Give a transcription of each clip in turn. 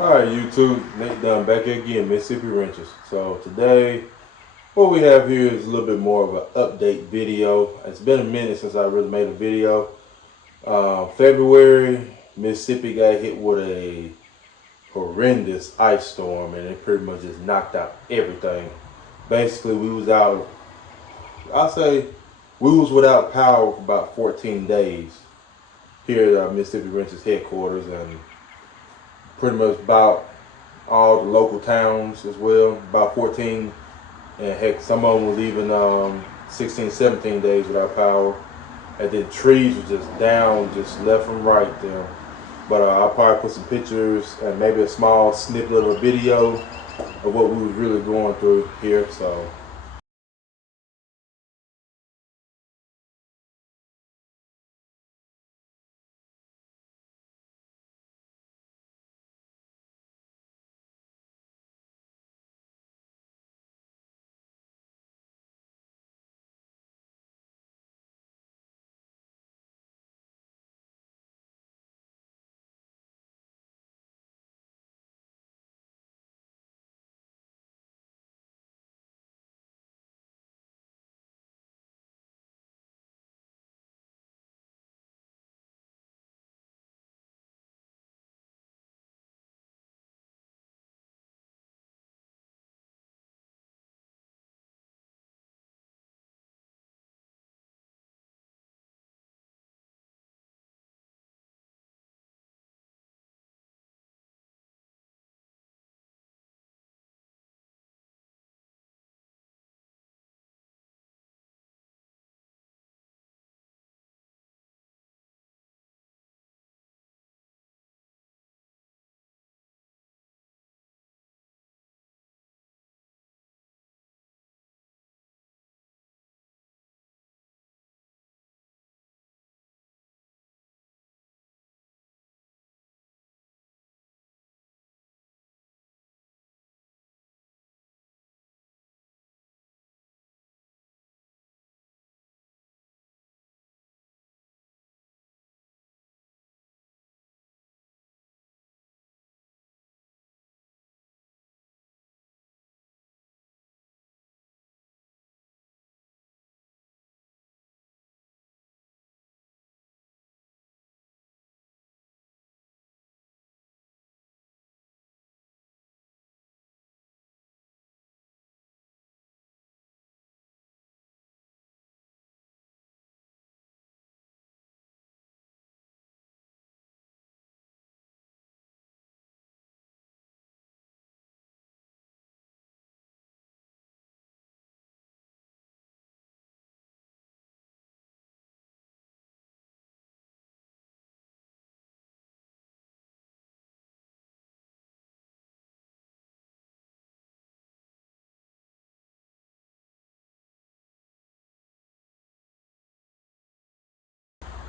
Alright YouTube, Nate Dunn back again, Mississippi Wrenches. So today, what we have here is a little bit more of an update video. It's been a minute since I really made a video. February, Mississippi got hit with a horrendous ice storm and it pretty much just knocked out everything. Basically, we was out, I'll say, we was without power for about 14 days here at our Mississippi Wrenches headquarters, and pretty much about all the local towns as well, about 14, and heck, some of them was even 16, 17 days without power. And then trees were just down, just left and right there. But I'll probably put some pictures and maybe a small snippet of a video of what we was really going through here. So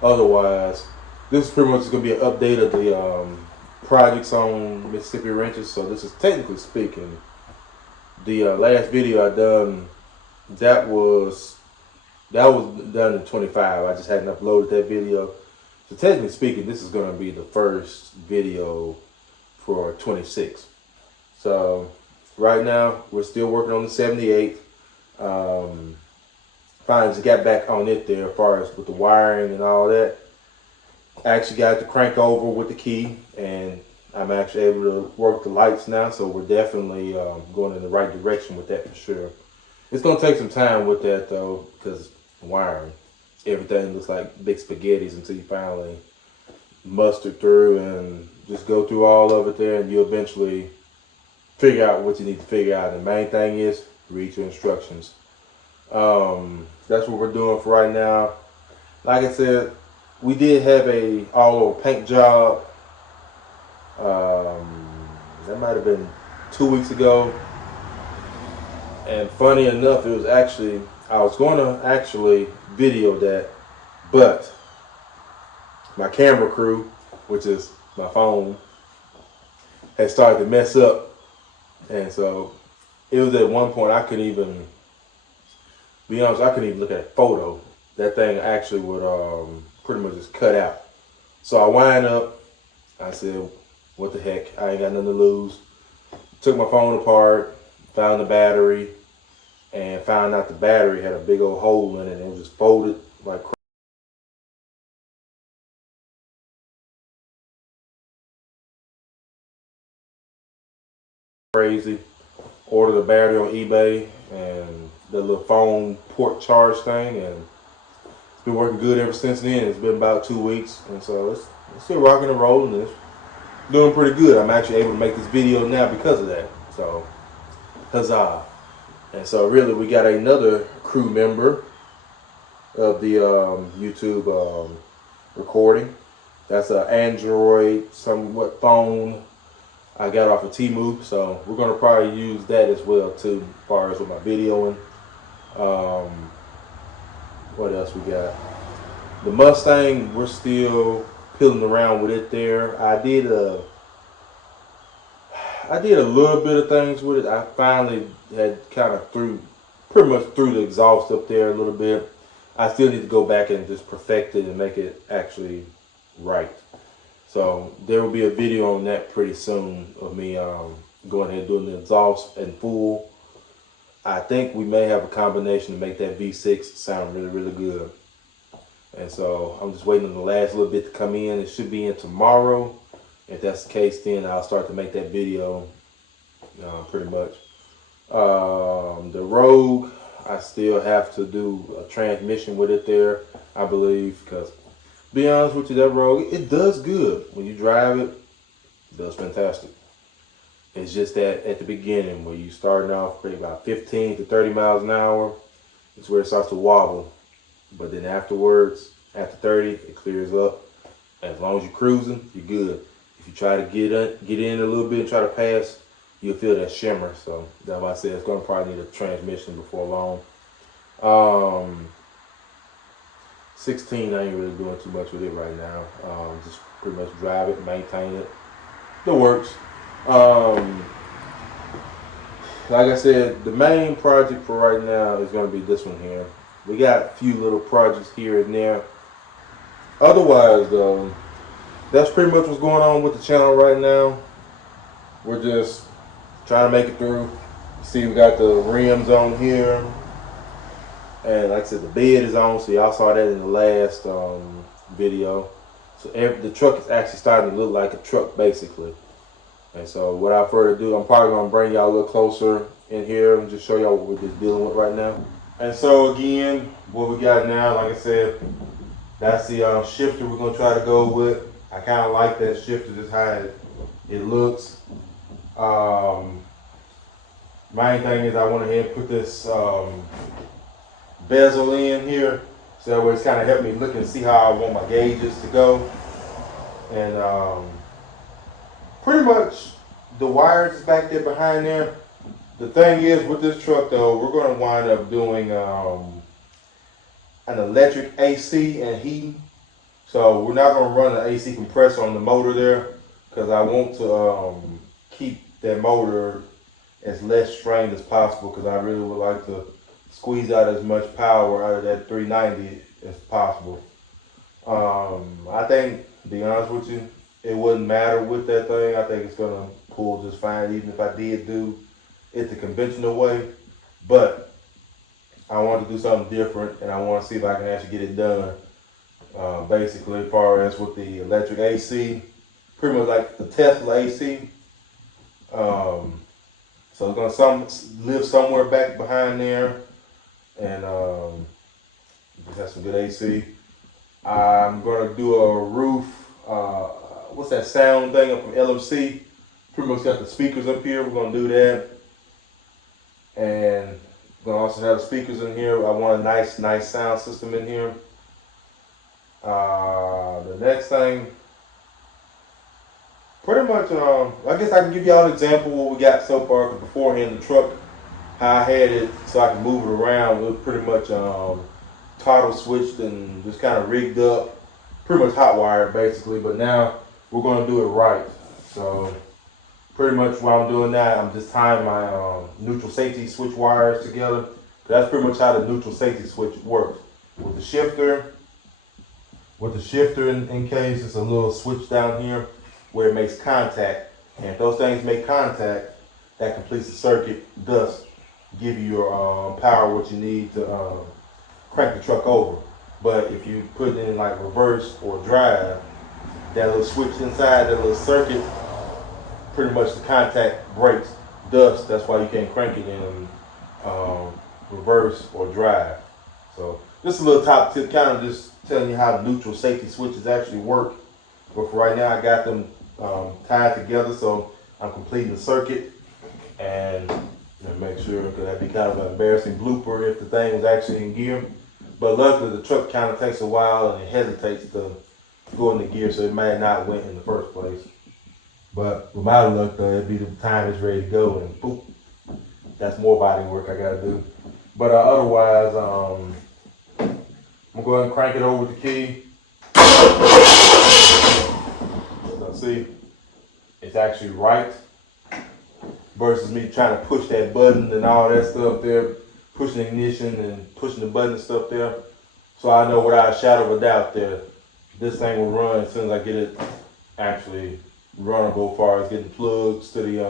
otherwise, this is pretty much going to be an update of the projects on Mississippi Wrenches. So this is technically speaking the last video I done. That was done in 25. I just hadn't uploaded that video. So technically speaking, this is going to be the first video for 26. So right now we're still working on the 78. Finally just got back on it there as far as with the wiring and all that. I actually got the crank over with the key, and I'm actually able to work the lights now. So we're definitely going in the right direction with that for sure. It's going to take some time with that though, because wiring, everything looks like big spaghettis until you finally muster through and just go through all of it there, and you eventually figure out what you need to figure out. And the main thing is read your instructions. That's what we're doing for right now. Like I said, we did have a all-over paint job. That might have been 2 weeks ago. And funny enough, it was actually, I was going to actually video that, but my camera crew, which is my phone, had started to mess up. And so it was at one point I couldn't even, be honest, I couldn't even look at a photo. That thing actually would pretty much just cut out. So I wind up, I said, what the heck, I ain't got nothing to lose. Took my phone apart, found the battery, and found out the battery had a big old hole in it, and it was just folded like crazy. Ordered a battery on eBay and the little phone port charge thing, and it's been working good ever since then. It's been about 2 weeks, and so it's still rocking and rolling. And it's doing pretty good. I'm actually able to make this video now because of that. So, huzzah! And so, really, we got another crew member of the YouTube recording. That's an Android somewhat phone I got off of Temu, so we're gonna probably use that as well too, as far as with my videoing. What else we got? The Mustang, we're still piddling around with it there. I did a little bit of things with it. I finally had kind of pretty much threw the exhaust up there a little bit. I still need to go back and just perfect it and make it actually right. So there will be a video on that pretty soon of me going ahead and doing the exhaust in full. I think we may have a combination to make that V6 sound really, really good. And so I'm just waiting on the last little bit to come in. It should be in tomorrow. If that's the case, then I'll start to make that video pretty much. The Rogue, I still have to do a transmission with it there, I believe, because be honest with you, that Rogue, it does good. When you drive it, it does fantastic. It's just that at the beginning, when you starting off maybe about 15 to 30 miles an hour, it's where it starts to wobble. But then afterwards, after 30, it clears up. As long as you're cruising, you're good. If you try to get in a little bit and try to pass, you'll feel that shimmer. So that's why I said it's going to probably need a transmission before long. 16, I ain't really doing too much with it right now. Just pretty much drive it, maintain it. It works. Like I said, the main project for right now is going to be this one here. We got a few little projects here and there. Otherwise, though, that's pretty much what's going on with the channel right now. We're just trying to make it through. See, we got the rims on here. And like I said, the bed is on, so y'all saw that in the last video. So the truck is actually starting to look like a truck, basically. And so without further ado, I'm probably going to bring y'all a little closer in here and just show y'all what we're just dealing with right now. And so again, what we got now, like I said, that's the shifter we're going to try to go with. I kind of like that shifter, just how it looks. Main thing is I went ahead and put this bezel in here, so that way it's kind of helped me look and see how I want my gauges to go. And pretty much the wires is back there behind there. The thing is with this truck though, we're going to wind up doing an electric AC and heating. So we're not going to run an AC compressor on the motor there, because I want to keep that motor as less strained as possible, because I really would like to squeeze out as much power out of that 390 as possible. I think, to be honest with you, it wouldn't matter with that thing. I think it's gonna pull just fine, even if I did do it the conventional way. But I want to do something different, and I want to see if I can actually get it done. Basically, as far as with the electric AC, pretty much like the Tesla AC. So it's gonna live somewhere back behind there, and just have some good AC. I'm gonna do a roof. What's that sound thing up from LMC? Pretty much got the speakers up here. We're gonna do that, and we're gonna also have the speakers in here. I want a nice sound system in here. The next thing, pretty much, I guess I can give y'all an example of what we got so far. Because beforehand, the truck, how I had it so I can move it around, was pretty much toggle switched and just kind of rigged up, pretty much hot wired basically. But now we're going to do it right. So pretty much while I'm doing that, I'm just tying my neutral safety switch wires together. That's pretty much how the neutral safety switch works. With the shifter in case, it's a little switch down here. where it makes contact. And if those things make contact, that completes the circuit, thus give you your power, what you need to crank the truck over. But if you put it in like reverse or drive, that little switch inside, that little circuit, pretty much the contact breaks. Thus, that's why you can't crank it in reverse or drive. So just a little top tip, kind of just telling you how neutral safety switches actually work. But for right now, I got them tied together, so I'm completing the circuit. And make sure, because that'd be kind of an embarrassing blooper if the thing was actually in gear. But luckily, the truck kind of takes a while and it hesitates to go into gear, so it might not went in the first place. But with my luck, though, it'd be the time it's ready to go, and boop, that's more body work I gotta do. But otherwise, I'm gonna go ahead and crank it over with the key. So see, it's actually right versus me trying to push that button and all that stuff there, pushing the ignition and pushing the button and stuff there. So I know without a shadow of a doubt that this thing will run as soon as I get it actually runnable, as far as getting plugs to the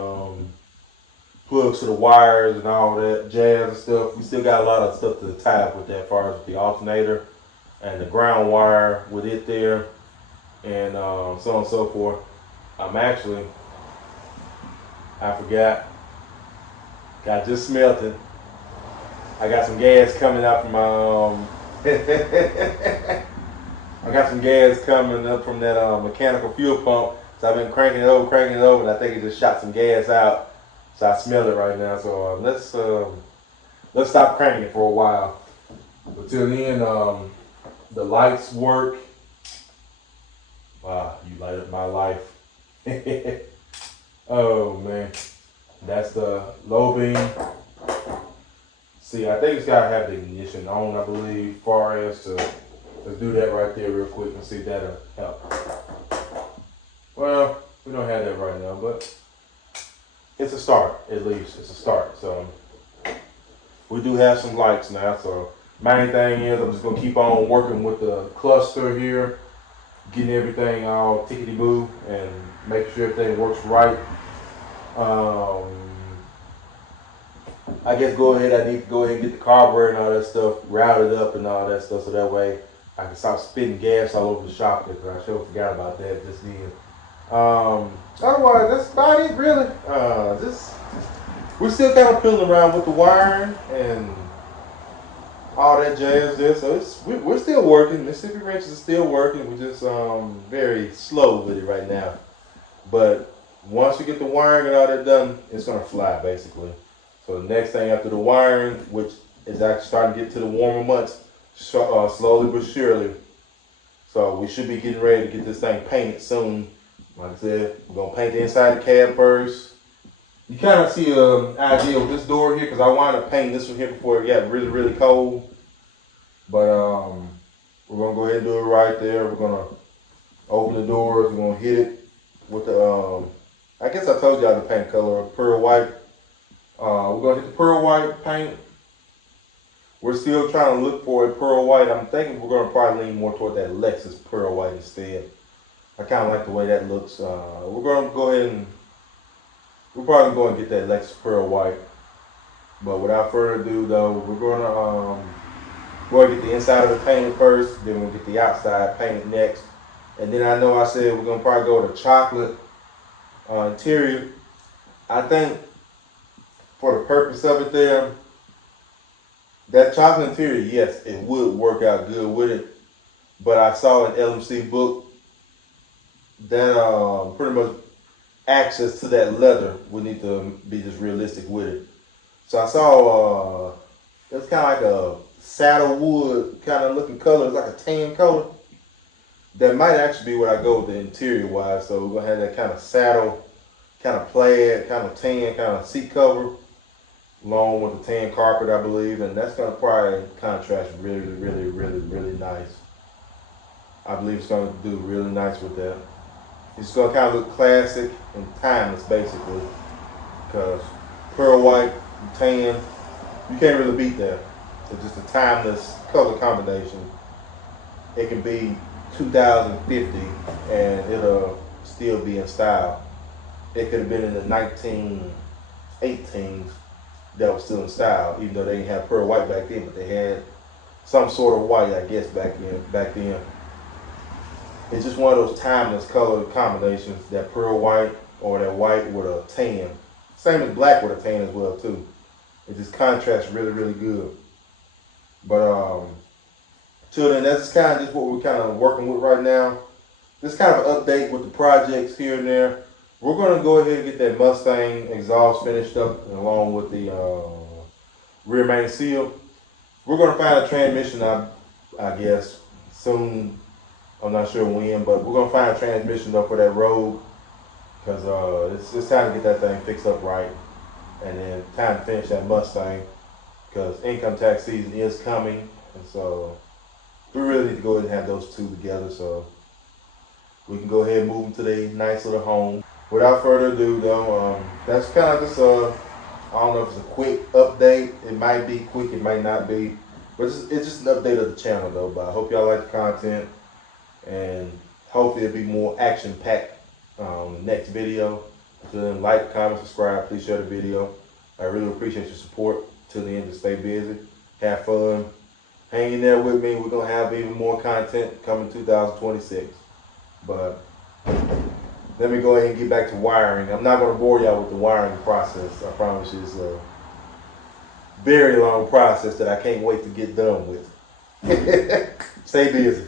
wires and all that jazz and stuff. We still got a lot of stuff to tie up with that, as far as the alternator and the ground wire with it there, and so on and so forth. I forgot. I just smelled it. I got some gas coming out from I got some gas coming up from that mechanical fuel pump. So I've been cranking it over, and I think it just shot some gas out. So I smell it right now. So let's stop cranking it for a while. But till then, the lights work. Wow, you light up my life. Oh man, that's the low beam. See, I think it's gotta have the ignition on, I believe, far as to, let's do that right there real quick and see if that'll help. Well, we don't have that right now, but it's a start, at least. It's a start. So we do have some lights now. So main thing is I'm just gonna keep on working with the cluster here, getting everything all tickety-boo and make sure everything works right. I guess I need to go ahead and get the carburetor and all that stuff routed up and all that stuff, so that way I can stop spitting gas all over the shop, because I sure forgot about that just then. Otherwise, that's about it, really. We're still kind of fiddling around with the wiring and all that jazz there, so we're still working. Mississippi wrenches is still working. We're just very slow with it right now. But once we get the wiring and all that done, it's gonna fly basically. So the next thing after the wiring, which is actually starting to get to the warmer months, slowly but surely. So we should be getting ready to get this thing painted soon. Like I said, we're gonna paint the inside of the cab first. You kind of see an idea with this door here, because I wound up painting this one here before it got really, really cold. But we're gonna go ahead and do it right there. We're gonna open the doors. We're gonna hit it with the I guess I told y'all the paint color, pearl white. We're gonna hit the pearl white paint. We're still trying to look for a pearl white. I'm thinking we're gonna probably lean more toward that Lexus pearl white instead. I kind of like the way that looks. We're gonna go ahead and we're probably going to get that Lexus pearl white. But without further ado, though, we're going to get the inside of the painted first. Then we'll get the outside painted next. And then I know I said we're gonna probably go with a chocolate interior. I think for the purpose of it there, that chocolate interior, yes, it would work out good with it. But I saw an LMC book that pretty much access to that leather would need to be just realistic with it. So I saw it's kind of like a saddle wood kind of looking color. It's like a tan color. That might actually be what I go with the interior wise. So we're gonna have that kind of saddle, kind of plaid, kind of tan, kind of seat cover, along with the tan carpet, I believe, and that's gonna probably contrast really, really, really, really nice. I believe it's gonna do really nice with that. It's gonna kind of look classic and timeless, basically, because pearl white, and tan, you can't really beat that. It's just a timeless color combination. It can be 2050 and it'll still be in style. It could have been in the 1918s that was still in style, even though they didn't have pearl white back then, but they had some sort of white, I guess, back then. It's just one of those timeless color combinations, that pearl white or that white with a tan. Same as black with a tan as well too. It just contrasts really, really good. But till then, that's kind of just what we're kind of working with right now. Just kind of an update with the projects here and there. We're going to go ahead and get that Mustang exhaust finished up along with the rear main seal. We're going to find a transmission, I guess, soon. I'm not sure when, but we're going to find a transmission though for that Rogue, because it's time to get that thing fixed up right, and then time to finish that Mustang, because income tax season is coming, and so we really need to go ahead and have those two together so we can go ahead and move them to their nice little home. Without further ado though, that's kind of just I don't know if it's a quick update. It might be quick, it might not be, but it's just an update of the channel though. But I hope y'all like the content, and hopefully it'll be more action packed next video. So then like, comment, subscribe, please share the video. I really appreciate your support till the end. To stay busy, have fun, hang in there with me. We're gonna have even more content coming 2026. But let me go ahead and get back to wiring. I'm not gonna bore y'all with the wiring process. I promise you, it's a very long process that I can't wait to get done with. Stay busy.